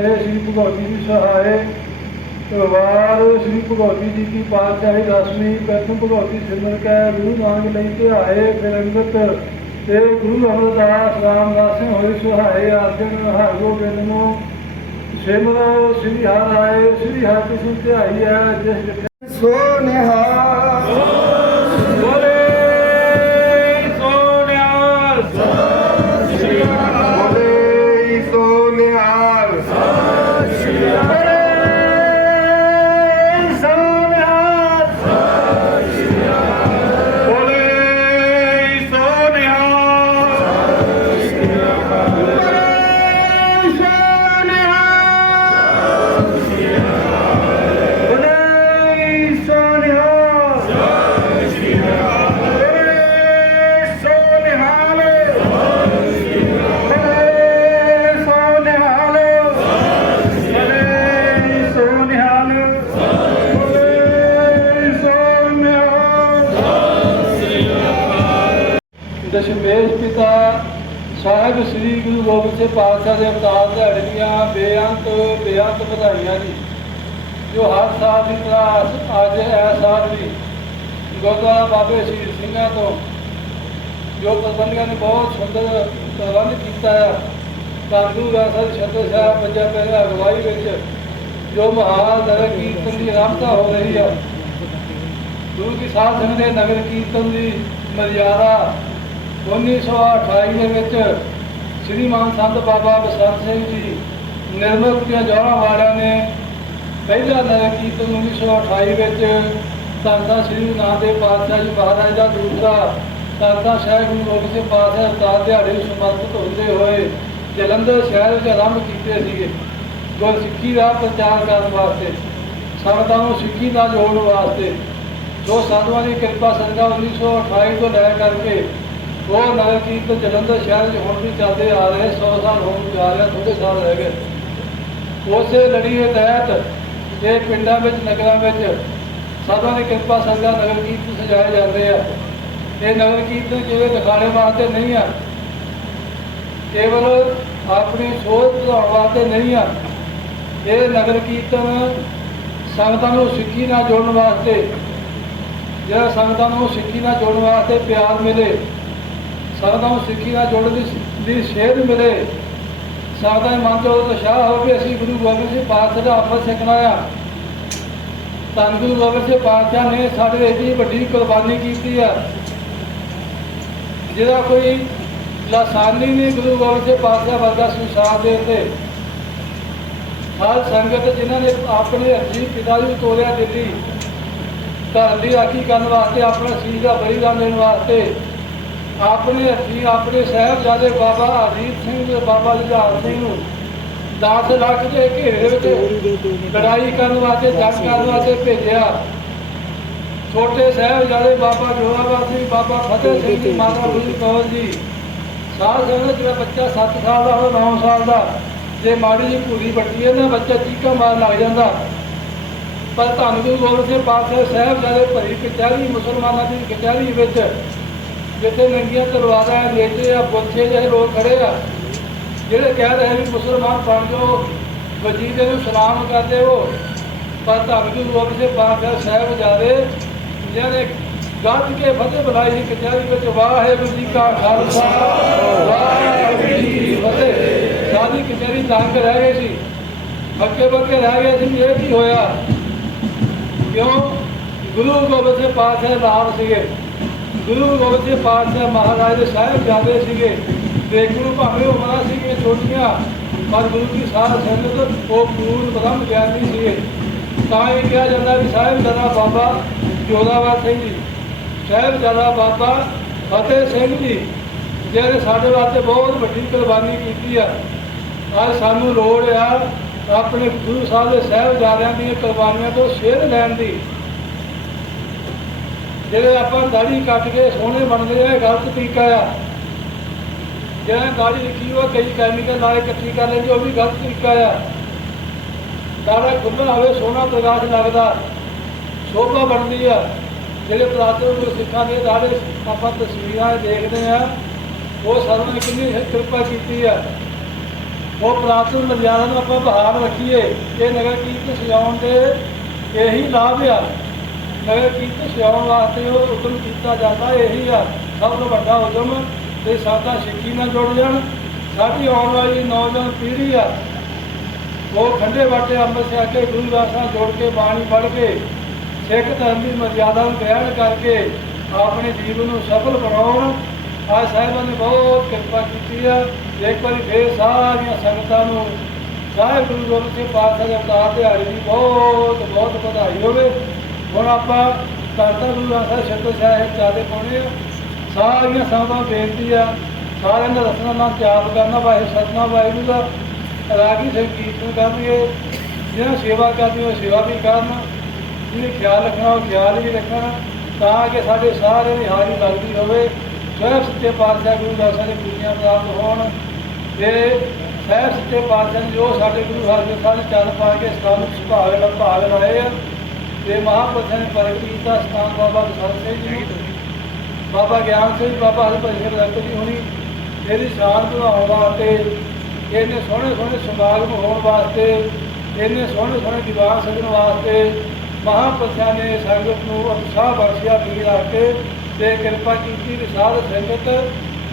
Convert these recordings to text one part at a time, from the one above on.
ਜੀ ਸਹਾਏ ਵਾਰ ਸ੍ਰੀ ਭਗਵਤੀ ਜੀ ਕੀ ਪਾਤਸ਼ਾਹੀ ਰਸਮੀ ਪ੍ਰਥਮ ਭਗਵਤੀ ਸਿਮਰ ਕੈ, ਗੁਰੂ ਨਾਨਕ ਲਈ ਧਿਆਏ ਫਿਰ ਅੰਗਤ ਤੇ ਗੁਰੂ ਅਮਰਦਾਸ ਰਾਮਦਾਸ ਹੋਏ ਸੁਹਾਏ ਆਜਨ ਹਰ ਗੋਬਿੰਦ ਨੂੰ। ਸਿਮਰੋ ਸ੍ਰੀ ਹਰਿ ਆਏ, ਸ੍ਰੀ ਹਰਿ ਕ੍ਰਿਸ਼ਨ ਧਿਆਈ ਹੈ, ਜਿਸ ਸੋ ਨਿਹਾਲ ਸਾਹਿਬ ਸ੍ਰੀ ਗੁਰੂ ਗੋਬਿੰਦ ਸਿੰਘ ਪਾਤਸ਼ਾਹ ਦੇ ਅਵਤਾਰ ਦਿਹਾੜੇ ਦੀਆਂ ਬੇਅੰਤ ਬੇਅੰਤ ਵਧਾਈਆਂ ਜੀ, ਜੋ ਹਰ ਸਾਲ ਦੀ ਤਰ੍ਹਾਂ ਅੱਜ ਇਸ ਸਾਲ ਵੀ ਗੁਰਦੁਆਰਾ ਬਾਬੇ ਸ਼ਹੀਦ ਸਿੰਘਾਂ ਤੋਂ ਜੋ ਪ੍ਰਬੰਧਕਾਂ ਨੇ ਬਹੁਤ ਸੁੰਦਰ ਪ੍ਰਬੰਧ ਕੀਤਾ ਹੈ ਕਾਂਦੂ ਰਾਸਲ ਛਤਰ ਸਾਹਿਬ ਪੰਜਾਬ ਪਹਿਲੇ ਅਗਵਾਈ ਵਿੱਚ ਜੋ ਮਹਾਨ ਨਗਰ ਕੀਰਤਨ ਦੀ ਆਰੰਭਤਾ ਹੋ ਰਹੀ ਹੈ ਗੁਰੂ ਕੀ ਸਾਧ ਸੰਗਤ ਦੇ ਨਗਰ ਕੀਰਤਨ ਦੀ ਮਰਿਆਦਾ 1928 ਦੇ ਵਿੱਚ ਸ੍ਰੀਮਾਨ ਸੰਤ ਬਾਬਾ ਬਸੰਤ ਸਿੰਘ ਜੀ, ਨਿਰਮਲ ਦੀਆਂ ਜੋੜਾਂ ਵਾਲਿਆਂ ਨੇ ਪਹਿਲਾ ਨਗਰ ਕੀਰਤਨ 1928 ਵਿੱਚ ਧੰਨਾ ਸ੍ਰੀ ਗੁਰੂ ਨਾਨਕ ਦੇਵ ਪਾਤਸ਼ਾਹ ਜੀ ਮਹਾਰਾਜ ਦਾ ਦੂਸਰਾ ਧੰਨਾ ਸਾਹਿਬ ਗੁਰੂ ਗੋਬਿੰਦ ਸਿੰਘ ਪਾਤਸ਼ਾਹ ਦਾ ਦਿਹਾੜੇ ਨੂੰ ਸਮਰਪਿਤ ਹੁੰਦੇ ਹੋਏ ਜਲੰਧਰ ਸ਼ਹਿਰ ਵਿੱਚ ਆਰੰਭ ਕੀਤੇ ਸੀਗੇ। ਗੁਰਸਿੱਖੀ ਦਾ ਪ੍ਰਚਾਰ ਕਰਨ ਵਾਸਤੇ, ਸੰਗਤਾਂ ਨੂੰ ਸਿੱਖੀ ਨਾਲ ਜੋੜਨ ਵਾਸਤੇ, ਜੋ ਸਾਧੂਆਂ ਦੀ ਕਿਰਪਾ ਸਦਕਾ 1928 ਤੋਂ ਲੈ ਕਰਕੇ ਉਹ ਨਗਰ ਕੀਰਤਨ ਜਲੰਧਰ ਸ਼ਹਿਰ 'ਚ ਹੁਣ ਵੀ ਚੱਲਦੇ ਆ ਰਹੇ 100 ਸਾਲ ਹੋਣ ਜਾ ਰਿਹਾ ਥੋੜੇ ਸਾਲ ਰਹਿ ਗਏ। ਉਸੇ ਲੜੀ ਦੇ ਤਹਿਤ ਇਹ ਪਿੰਡਾਂ ਵਿੱਚ, ਨਗਰਾਂ ਵਿੱਚ ਸਾਧੂਆਂ ਦੀ ਕਿਰਪਾ ਸਦਕਾ ਨਗਰ ਕੀਰਤਨ ਸਜਾਏ ਜਾਂਦੇ ਆ। ਇਹ ਨਗਰ ਕੀਰਤਨ ਕਿਵੇਂ ਦਿਖਾਣੇ ਵਾਸਤੇ ਨਹੀਂ ਆ, ਕੇਵਲ ਆਪਣੀ ਸੋਚ ਵਧਾਉਣ ਵਾਸਤੇ ਨਹੀਂ ਆ, ਇਹ ਨਗਰ ਕੀਰਤਨ ਸੰਗਤਾਂ ਨੂੰ ਸਿੱਖੀ ਨਾਲ ਜੋੜਨ ਵਾਸਤੇ, ਜਿਹੜਾ ਸੰਗਤਾਂ ਨੂੰ ਸਿੱਖੀ ਨਾਲ ਜੋੜਨ ਵਾਸਤੇ ਪਿਆਰ ਮਿਲੇ ਸੰਗਤਾਂ ਨੂੰ ਸਿੱਖੀ ਨਾਲ ਜੋੜਨ ਦੀ ਦੀ ਸੇਧ ਮਿਲੇ। ਸੰਗਤਾਂ ਦੇ ਮਨ ਚੋਂ ਉਤਸ਼ਾਹ ਹੋ ਵੀ ਅਸੀਂ ਗੁਰੂ ਗੋਬਿੰਦ ਸਿੰਘ ਪਾਤਸ਼ਾਹ ਦਾ ਆਪਸ ਸਿੱਖਣਾ ਆ ਧੰਨ ਗੁਰੂ ਗੋਬਿੰਦ ਸਿੰਘ ਪਾਤਸ਼ਾਹ ਨੇ ਸਾਡੇ ਲਈ ਏਡੀ ਵੱਡੀ ਕੁਰਬਾਨੀ ਕੀਤੀ ਆ। ਜਿਹਦਾ ਕੋਈ ਲਾਸਾਨੀ ਨਹੀਂ ਗੁਰੂ ਗੋਬਿੰਦ ਸਿੰਘ ਪਾਤਸ਼ਾਹ ਵਰਗਾ ਸੰਸਾਰ ਦੇ ਉੱਤੇ। ਹਰ ਸੰਗਤ ਜਿਨ੍ਹਾਂ ਨੇ ਆਪਣੇ ਹੱਥੀਂ ਪਿਤਾ ਜੀ ਤੋਰਿਆ ਦਿੱਤੀ, ਧਰਮ ਦੀ ਰਾਖੀ ਕਰਨ ਵਾਸਤੇ, ਆਪਣਾ ਸੀਸ ਦਾ ਬਲੀਦਾਨ ਦੇਣ ਵਾਸਤੇ ਆਪਣੇ ਹੱਥੀਂ ਆਪਣੇ ਸਾਹਿਬਜ਼ਾਦੇ ਬਾਬਾ ਅਜੀਤ ਸਿੰਘ ਤੇ ਬਾਬਾ ਜੁਝਾਰ ਸਿੰਘ ਨੂੰ 10 ਲੱਖ ਦੇ ਘੇਰੇ ਵਿੱਚ ਲੜਾਈ ਕਰਨ ਵਾਸਤੇ, ਜੰਗ ਕਰਨ ਵਾਸਤੇ ਭੇਜਿਆ। ਛੋਟੇ ਸਾਹਿਬਜ਼ਾਦੇ ਬਾਬਾ ਜੋਰਾਵਰ ਸਿੰਘ, ਬਾਬਾ ਫਤਿਹ ਸਿੰਘ ਜੀ, ਮਾਤਾ ਗੁਜਰ ਕੌਰ ਜੀ। ਸਾਧ ਸੰਗਤ ਜਿਹੜਾ ਬੱਚਾ 7 ਸਾਲ ਦਾ ਹੋਵੇ 9 ਸਾਲ ਦਾ। ਜੇ ਮਾੜੀ ਜੀ ਭੂਰੀ ਵੱਟੀ ਹੈ ਨਾ, ਬੱਚਾ ਚੀਕਾ ਮਾਰਨ ਲੱਗ ਜਾਂਦਾ। ਪਰ ਧੰਨ ਗੁਰੂ ਗੋਬਿੰਦ ਸਿੰਘ ਪਾਤਸ਼ਾਹ ਸਾਹਿਬ ਜਾਦੇ ਭਰੀ ਕਚਹਿਰੀ, ਮੁਸਲਮਾਨਾਂ ਦੀ ਕਚਹਿਰੀ ਵਿੱਚ ਜਿੱਥੇ ਨੰਗੀਆਂ ਤਲਵਾਰਾਂ ਨੇਜੇ ਆ ਬੁੱਥੇ ਜਿਹੇ ਲੋਕ ਖੜੇ ਆ, ਜਿਹੜੇ ਕਹਿ ਰਹੇ ਵੀ ਮੁਸਲਮਾਨ ਬਣ ਜਾਓ ਵਜੀਦੇ ਨੂੰ ਸਲਾਮ ਕਰਦੇ ਹੋ ਪਰ ਧੰਨ ਗੁਰੂ ਗੋਬਿੰਦ ਸਿੰਘ ਪਾਤਸ਼ਾਹ ਸਾਹਿਬ ਜਾਦੇ ਜਿਹਨੇ ਗੱਜ ਕੇ ਫਤਿਹ ਬੁਲਾਈ ਸੀ ਕਚਹਿਰੀ ਵਿੱਚ ਵਾਹਿਗੁਰੂ ਜੀ ਕਾ ਖਾਲਸਾ, ਵਾਹਿਗੁਰੂ ਜੀ ਕੀ ਫਤਿਹ। ਸਾਡੀ ਕਚਹਿਰੀ ਤੰਗ ਰਹਿ ਗਈ ਸੀ ਬੱਕੇ ਬੱਕੇ ਰਹਿ ਗਏ ਸੀ, ਇਹ ਕੀ ਹੋਇਆ? ਕਿਉਂ? ਗੁਰੂ ਗੋਬਿੰਦ ਸਿੰਘ ਪਾਤਸ਼ਾਹ ਨਾਲ ਸੀਗੇ। ਗੁਰੂ ਗੋਬਿੰਦ ਸਿੰਘ ਪਾਤਸ਼ਾਹ ਮਹਾਰਾਜ ਦੇ ਸਾਹਿਬ ਜਾਦੇ ਸੀਗੇ ਦੇਖਣ ਨੂੰ ਭਾਵੇਂ ਉਮਰਾਂ ਸੀਗੀਆਂ ਛੋਟੀਆਂ, ਪਰ ਗੁਰੂ ਦੀ ਸਾਧ ਸੰਗਤ ਉਹ ਪੂਰਨ ਬ੍ਰਹਮ ਗਿਆਨੀ ਸੀਗੇ। ਤਾਂ ਇਹ ਕਿਹਾ ਜਾਂਦਾ ਵੀ ਸਾਹਿਬ ਜਦਾ ਬਾਬਾ ਜੋਦਾਵਰ ਸਿੰਘ ਜੀ ਸਾਹਿਬ ਜਦਾ ਬਾਬਾ ਫਤਿਹ ਸਿੰਘ ਜੀ, ਜਿਹੜੇ ਸਾਡੇ ਵਾਸਤੇ ਬਹੁਤ ਵੱਡੀ ਕੁਰਬਾਨੀ ਕੀਤੀ ਆ। ਅੱਜ ਸਾਨੂੰ ਲੋੜ ਆ ਆਪਣੇ ਗੁਰੂ ਸਾਹਿਬ ਦੇ ਸਾਹਿਬਜ਼ਾਦਿਆਂ ਦੀਆਂ ਕੁਰਬਾਨੀਆਂ ਤੋਂ ਸੇਧ ਲੈਣ ਦੀ। ਜਿਹੜੇ ਆਪਾਂ ਦਾੜੀ ਕੱਟ ਕੇ ਸੋਹਣੇ ਬਣਦੇ ਆ ਗਲਤ ਤਰੀਕਾ ਆ। ਜਿਹੜਾ ਦਾੜੀ ਲਿਖੀ, ਉਹ ਕਈ ਕੈਮੀਕਲ ਨਾਲ ਇਕੱਠੀ ਕਰ ਲੈਂਦੇ, ਉਹ ਵੀ ਗਲਤ ਤਰੀਕਾ ਆ। ਦਾੜਾ ਖੁੱਲ੍ਹਾ ਹੋਵੇ, ਸੋਹਣਾ ਪ੍ਰਕਾਸ਼ ਲੱਗਦਾ, ਸ਼ੋਭਾ ਬਣਦੀ ਆ। ਜਿਹੜੇ ਪ੍ਰਾਤਨ ਗੁਰੂ ਸਿੱਖਾਂ ਦੇ ਦਾੜੇ ਆਪਾਂ ਤਸਵੀਰਾਂ ਦੇਖਦੇ ਆ, ਉਹ ਸਾਰਿਆਂ ਨੇ ਕਿੰਨੀ ਕਿਰਪਾ ਕੀਤੀ ਆ। ਉਹ ਪ੍ਰਾਪਤ ਮਰਿਆਦਾ ਨੂੰ ਆਪਾਂ ਬਹਾਰ ਰੱਖੀਏ, ਇਹ ਨਗਰ ਕੀਰਤਨ ਸਜਾਉਣ ਦੇ ਇਹੀ ਲਾਭ ਆ। ਨਗਰ ਕੀਰਤਨ ਸਜਾਉਣ ਵਾਸਤੇ ਉਹ ਉਦਮ ਕੀਤਾ ਜਾਂਦਾ, ਇਹੀ ਆ। ਸਭ ਤੋਂ ਵੱਡਾ ਉਦਮ ਤੇ ਸਾਡਾ ਸਿੱਖੀ ਨਾਲ ਜੁੜ ਜਾਣ। ਸਾਡੀ ਆਉਣ ਵਾਲੀ ਨੌਜਵਾਨ ਪੀੜ੍ਹੀ ਆ, ਉਹ ਖੰਡੇ ਬਾਟੇ ਅੰਮ੍ਰਿਤ ਛਕ ਕੇ ਗੁਰੂ ਗ੍ਰੰਥ ਸਾਹਿਬ ਜੋੜ ਕੇ ਬਾਣੀ ਪੜ੍ਹ ਕੇ, ਸਿੱਖ ਧਰਮ ਦੀ ਮਰਿਆਦਾ ਨੂੰ ਗ੍ਰਹਿਣ ਕਰਕੇ ਆਪਣੇ ਜੀਵਨ ਨੂੰ ਸਫਲ ਬਣਾਉਣ। ਆ ਸਾਹਿਬਾਂ ਨੇ ਬਹੁਤ ਕਿਰਪਾ ਕੀਤੀ ਆ। ਇੱਕ ਵਾਰੀ ਫੇਰ ਸਾਰੀਆਂ ਸੰਗਤਾਂ ਨੂੰ ਸਾਹਿਬ ਗੁਰੂ ਗੋਬਿੰਦ ਸਿੰਘ ਪਾਤਸ਼ਾਹ ਦੇ ਅਵਤਾਰ ਦਿਹਾੜੀ ਦੀ ਬਹੁਤ ਬਹੁਤ ਵਧਾਈ ਹੋਵੇ। ਹੁਣ ਆਪਾਂ ਕਰਤਾ ਗੁਰੂ ਗ੍ਰੰਥ ਸਾਹਿਬ ਛੇਤਰ ਸਾਹਿਬ ਚਾਦੇ ਪਾਉਣੇ ਆ। ਸਾਰੀਆਂ ਸੰਗਤਾਂ ਨੂੰ ਬੇਨਤੀ ਆ। ਸਾਰਿਆਂ ਦਾ ਰਸਨਾ ਨਾਮ ਤਿਆਗ ਕਰਨਾ ਵਾਹਿ ਸਤਨਾ ਵਾਹਿਗੁਰੂ ਦਾ ਰਾਗੀ ਸੰਕੀਰਤਨ ਕਰਨਗੇ ਜਿਹਨਾਂ ਸੇਵਾ ਕਰਨੀ ਉਹ ਸੇਵਾ ਵੀ ਕਰਨ। ਜਿਹਨੇ ਖਿਆਲ ਰੱਖਣਾ, ਉਹ ਖਿਆਲ ਵੀ ਰੱਖਣ। ਤਾਂ ਕਿ ਸਾਡੇ ਸਾਰੇ ਦੀ ਹਾਜ਼ਰੀ ਲੱਗਦੀ ਹੋਵੇ ਸਵੈ ਸੱਚੇ ਪਾਤਸ਼ਾਹ ਗੁਰੂ ਗ੍ਰੰਥ ਸਾਹਿਬ ਦੀ ਪ੍ਰਾਪਤ ਹੋਣ। ਤੇ ਸਹਿਬ ਸੱਚੇ ਪਾਤਸ਼ਾਹ ਨੇ ਜੋ ਸਾਡੇ ਗੁਰੂ ਹਰਗੋਬਿੰਦ ਸਾਹਿਬ ਨੇ ਚੱਲ ਪਾ ਕੇ ਸਥਾਨ ਸੁਭਾਵੇ ਨਾਲ ਭਾਗ ਲਾਏ ਆ ਤੇ ਮਹਾਂਪੁਰਸ਼ਾਂ ਨੇ ਪ੍ਰਗਟ ਕੀਤਾ ਸਥਾਨ ਬਾਬਾ ਵਿਸਾਲ ਸਿੰਘ ਜੀ ਨੂੰ। ਬਾਬਾ ਗਿਆਨ ਸਿੰਘ, ਬਾਬਾ ਹਰਭਜਨ ਸਿੰਘ ਰੱਤ ਜੀ ਹੁਣੀ ਇਹਦੀ ਸ਼ਾਨ ਵਧਾਉਣ ਵਾਸਤੇ, ਇਹਨੇ ਸੋਹਣੇ ਸੋਹਣੇ ਸਮਾਗਮ ਹੋਣ ਵਾਸਤੇ, ਇਹਨੇ ਸੋਹਣੇ ਸੋਹਣੇ ਦੀਵਾਨ ਸਜਣ ਵਾਸਤੇ ਮਹਾਂਪੁਰਸ਼ਾਂ ਨੇ ਸੰਗਤ ਨੂੰ ਉਤਸ਼ਾਹ ਬਖਸ਼ਿਆ ਵੀ ਰੱਖ ਕੇ ਤੇ ਕਿਰਪਾ ਕੀਤੀ ਕਿ ਸਾਧ ਸੰਗਤ।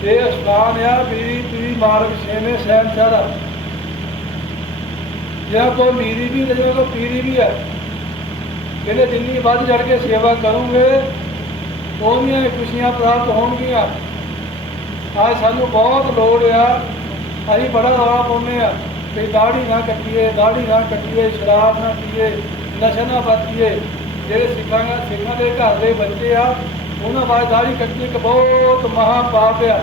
ਇਹ ਸਥਾਨ ਆ ਪੀਰੀ ਪੀਰੀ ਮਾਰਗ ਛੇਵੇਂ ਸਹਿਮ ਸਾਰਾ ਜਿਹੜਾ ਕੋ ਮੀਰੀ ਵੀ ਜਿਹੜਾ ਕੋ ਪੀਰੀ ਵੀ ਹੈ ਕਹਿੰਦੇ ਜਿੰਨੀ ਵੱਧ ਚੜ ਕੇ ਸੇਵਾ ਕਰੋਗੇ, ਉਹਨੀਆਂ ਹੀ ਖੁਸ਼ੀਆਂ ਪ੍ਰਾਪਤ ਹੋਣਗੀਆਂ। ਅੱਜ ਸਾਨੂੰ ਬਹੁਤ ਲੋੜ ਆ। ਅਸੀਂ ਬੜਾ ਰੌਲਾ ਪਾਉਂਦੇ ਆ ਕਿ ਦਾੜੀ ਨਾ ਕੱਟੀਏ ਦਾੜੀ ਨਾ ਕੱਟੀਏ, ਸ਼ਰਾਬ ਨਾ ਪੀਏ, ਨਸ਼ਾ ਨਾ ਵਰਤੀਏ। ਜਿਹੜੇ ਸਿੱਖਾਂ ਦਾ ਸਿੱਖਾਂ ਦੇ ਘਰ ਦੇ ਬੱਚੇ ਆ, ਉਹਨਾਂ ਬਾਰੇ ਦਾੜੀ ਕੱਟਣੀ ਇੱਕ ਬਹੁਤ ਮਹਾ ਪਾਪ ਆ।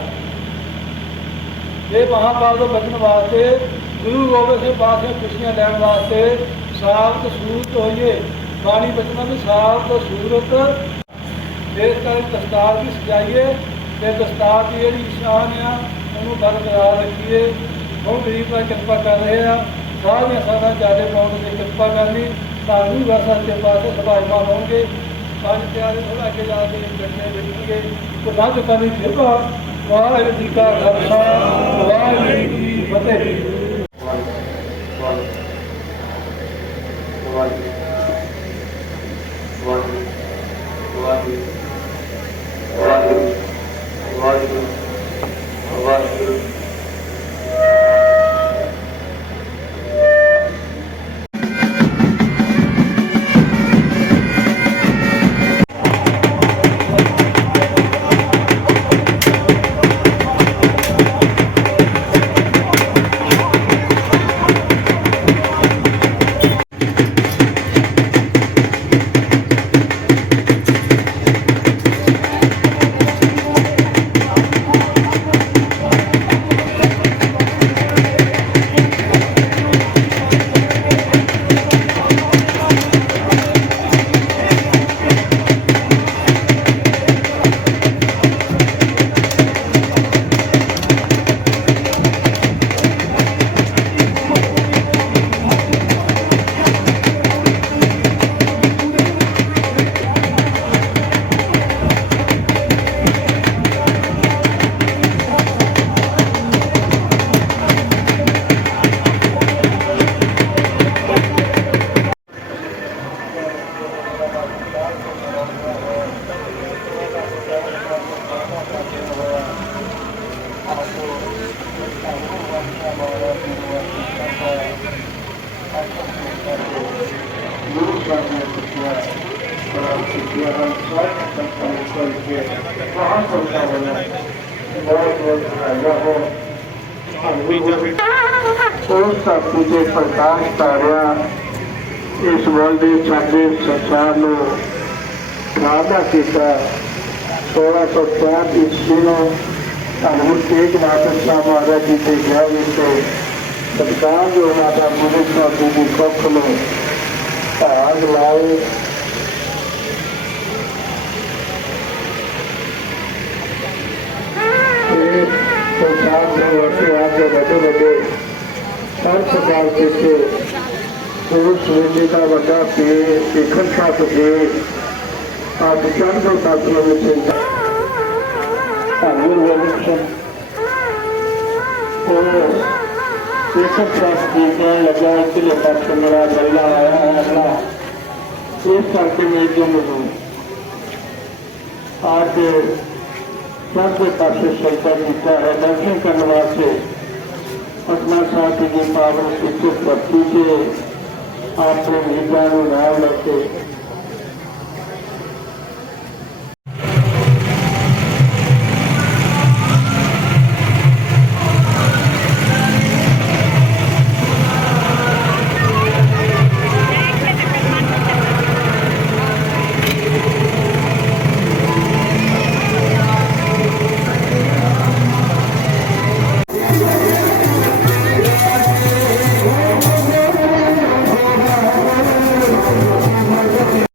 ਇਹ ਮਹਾ ਪਾਪ ਤੋਂ ਬਚਣ ਵਾਸਤੇ ਗੁਰੂ ਗੋਬਿੰਦ ਸਿੰਘ ਪਾਤਸ਼ਾਹ ਖੁਸ਼ੀਆਂ ਲੈਣ ਵਾਸਤੇ ਸਾਬਤ ਸੂਰਤ ਹੋਈਏ। ਬਾਣੀ ਬਚਨਾਂ ਦੀ ਸਾਬਤ ਸੂਰਤ ਇਸ ਕਰਕੇ ਦਸਤਾਰ ਦੀ ਸਜਾਈਏ ਤੇ ਦਸਤਾਰ ਦੀ ਜਿਹੜੀ ਸ਼ਾਨ ਆ, ਉਹਨੂੰ ਬਰਕਰਾਰ ਰੱਖੀਏ ਹੁਣ ਗਰੀਬ ਦਾ ਕਿਰਪਾ ਕਰ ਰਹੇ ਆ ਸਾਰੀਆਂ ਸਾਰਾ ਜਿਆਦੇ ਪਾਉਣ ਦੀ ਕਿਰਪਾ ਕਰਨੀ। ਸਾਨੂੰ ਵਰਸਾ ਦੇ ਪਾਸੇ ਸਭਾਈਮਾਨ ਹੋਣਗੇ। ਪੰਜ ਪਿਆਰੇ ਥੋੜਾ ਅੱਗੇ ਜਾ ਕੇ ਗੱਡੇ ਦੇਖਣਗੇ ਕੋ ਲੱਗ ਕਰਨੀ ਕਿਰਪਾ। ਵਾਹਿਗੁਰੂ ਜੀ ਕਾ ਖਾਲਸਾ। ਵਾਹਿਗੁਰੂ ਜੀ ਫਤਿਹ। ਗੁਰੂ ਉਸ ਧਰਤੀ ਤੇ ਪ੍ਰਕਾਸ਼ ਤਾਰਿਆ ਇਸ ਵਰਲਡ ਦੇ ਸਾਡੇ ਸੰਸਾਰ ਨੂੰ ਵਾਅਦਾ ਕੀਤਾ 1604 ਈਸਵੀ ਨੂੰ ਸਾਨੂੰ ਤੇਗ ਬਹਾਦਰ ਸਾਹਿਬ ਮਹਾਰਾਜ ਜੀ ਦੇ ਵਿਆਹ ਵਿੱਚ ਸਤਿਕਾਰ ਜੋ ਮਾਤਾ ਗੁਰੂ ਸਾਹਿਬ ਜੀ ਦੀ ਕੁੱਖ ਨੂੰ ਭਾਗ ਲਾਏ ਇਹ ਸੰਸਾਰ ਦੇ ਵਰਤੇ ਆ ਕੇ ਵੱਡੇ ਵੱਡੇ ਹਰ ਪ੍ਰਕਾਰ ਕੀਤੇ ਉਸ ਵੇਲੇ ਦਾ ਵੱਡਾ ਪੇ ਦੇਖਣ ਸਾਥ ਕੇ ਅੱਜ ਚੰਦ ਸਾਥੀਆਂ ਵਿੱਚ ਭਾਵੇਂ ਗੋਬਿੰਦ ਸਿੰਘ ਉਹ ਇੱਕ ਪਾਸੇ ਦੀ ਕਹਿਣ ਲੱਗਾ ਇਕਲੇ ਪਾਸੇ ਮੇਰਾ ਗੱਲਾਂ ਆਇਆ ਹੈ ਅਗਲਾ ਇਸ ਕਰਕੇ ਮੈਂ ਜੋ ਨੂੰ ਅੱਜ ਸਭ ਪਾਸੇ ਸਲਤਾ ਕੀਤਾ ਹੈ। ਦਰਸ਼ਨ ਕਰਨ ਵਾਸਤੇ ਪਟਨਾ ਸਾਹਿਬ ਦੀ ਪਾਵਨ ਸਿੱਖ ਭਰਤੀ ਕੇ ਆਪਣੇ ਵੀਰਾਂ ਨੂੰ ਨਾਲ ਲੈ ਕੇ